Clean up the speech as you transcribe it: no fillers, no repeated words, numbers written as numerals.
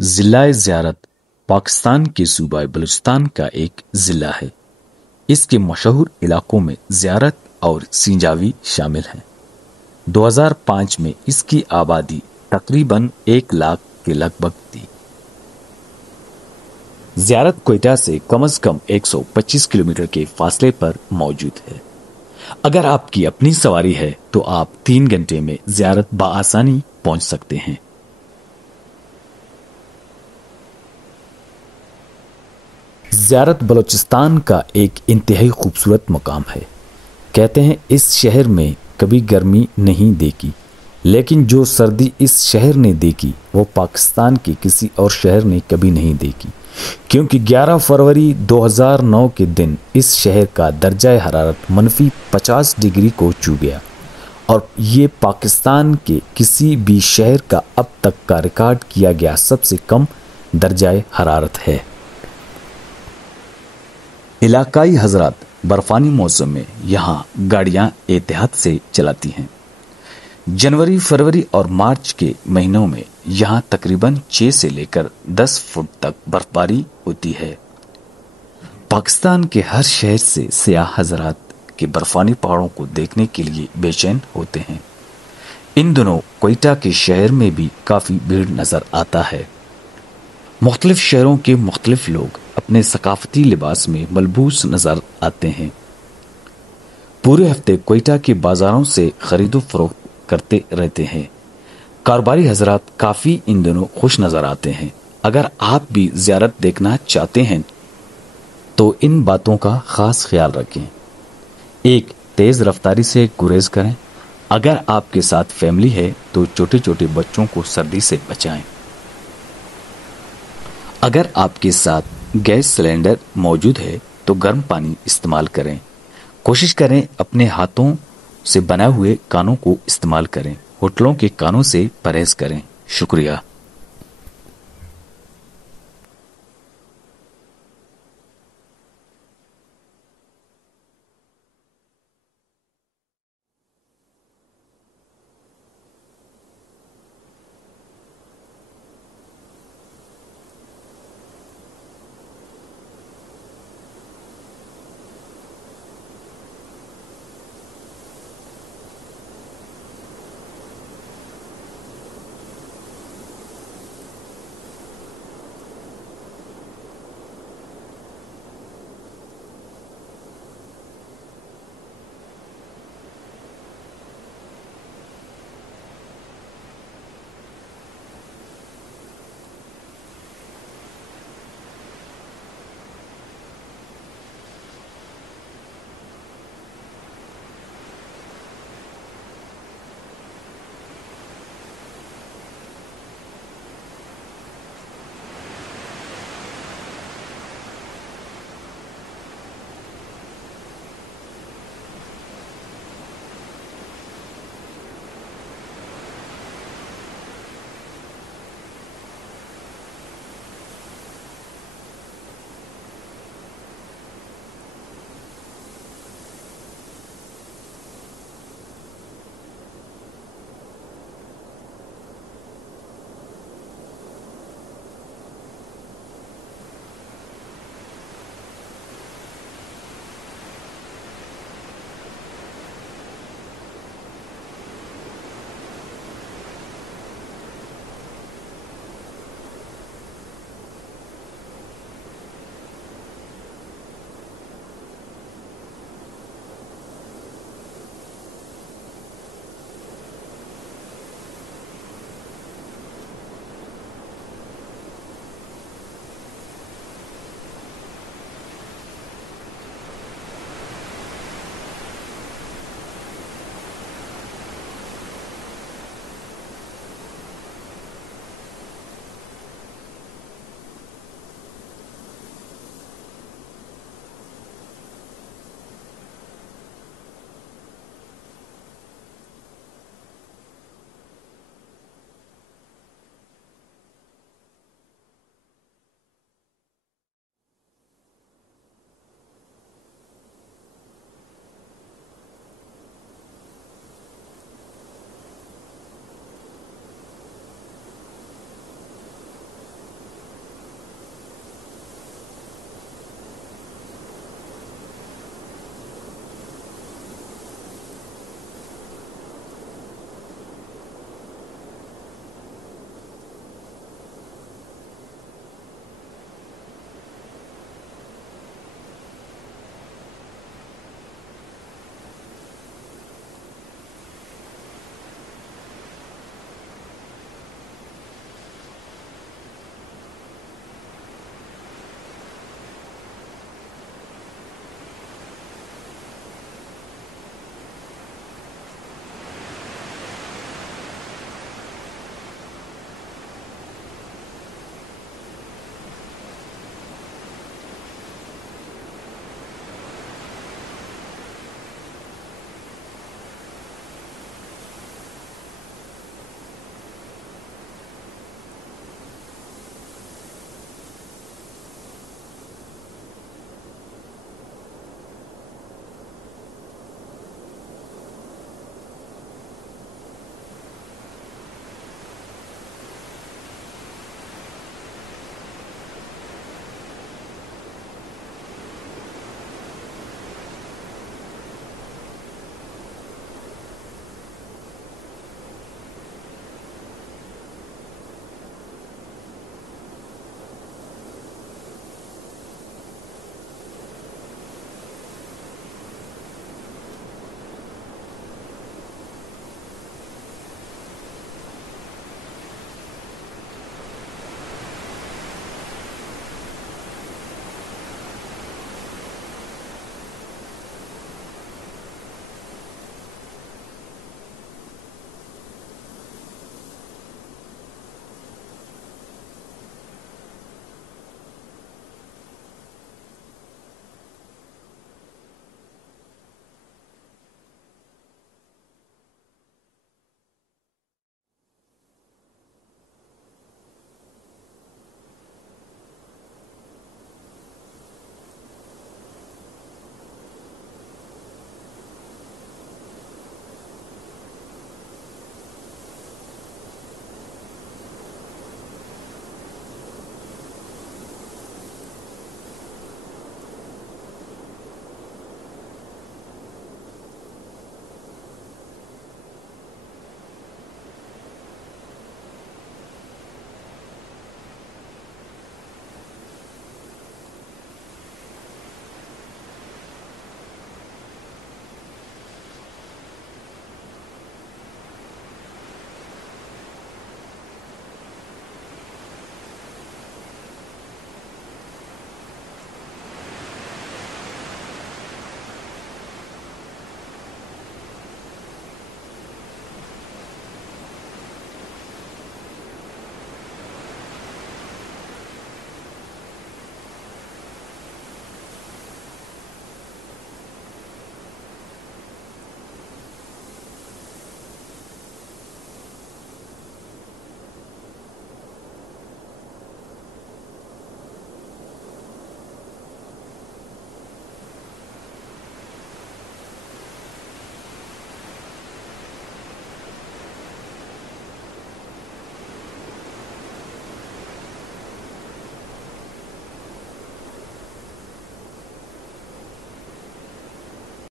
ضلع زیارت پاکستان کے صوبہ بلوچستان کا ایک ضلع ہے۔ اس کے مشہور علاقوں میں زیارت اور سینجاوی شامل ہیں۔ 2005 میں اس کی آبادی تقریباً 1 لاکھ کے لگ بھگ تھی۔ زیارت کوئٹہ سے کم از کم 125 کلومیٹر کے فاصلے پر موجود ہے۔ اگر آپ کی اپنی سواری ہے تو آپ 3 گھنٹے میں زیارت بآسانی پہنچ سکتے ہیں۔ زیارت بلوچستان کا ایک انتہائی خوبصورت مقام ہے۔ کہتے ہیں اس شہر میں کبھی گرمی نہیں دیکھی، لیکن جو سردی اس شہر نے دیکھی وہ پاکستان کے کسی اور شہر نے کبھی نہیں دیکھی، کیونکہ 11 فروری 2009 کے دن اس شہر کا درجہ حرارت -50 ڈگری کو چھو گیا، اور یہ پاکستان کے کسی بھی شہر کا اب تک کا ریکارڈ کیا گیا سب سے کم درجہ حرارت ہے۔ علاقائی حضرات برفانی موسم میں یہاں گاڑیاں احتیاط سے چلاتی ہیں۔ جنوری، فروری اور مارچ کے مہینوں میں یہاں تقریباً 6 سے لے کر 10 فٹ تک برفباری ہوتی ہے۔ پاکستان کے ہر شہر سے سیاح حضرات کے برفانی پہاڑوں کو دیکھنے کے لیے بے چین ہوتے ہیں۔ ان دنوں کوئٹہ کے شہر میں بھی کافی بھیڑ نظر آتا ہے۔ مختلف شہروں کے مختلف لوگ اپنے ثقافتی لباس میں ملبوس نظر آتے ہیں۔ پورے ہفتے کوئٹہ کے بازاروں سے خرید و فروخت کرتے رہتے ہیں۔ کاروباری حضرات کافی ان دنوں خوش نظر آتے ہیں۔ اگر آپ بھی زیارت دیکھنا چاہتے ہیں تو ان باتوں کا خاص خیال رکھیں۔ 1. تیز رفتاری سے گریز کریں۔ اگر آپ کے ساتھ فیملی ہے تو چھوٹے چھوٹے بچوں کو سردی سے بچائیں۔ اگر آپ کے ساتھ گیس سلنڈر موجود ہے تو گرم پانی استعمال کریں۔ کوشش کریں اپنے ہاتھوں سے بنائے ہوئے کانوں کو استعمال کریں۔ ہوٹلوں کے کانوں سے پرہیز کریں۔ شکریہ۔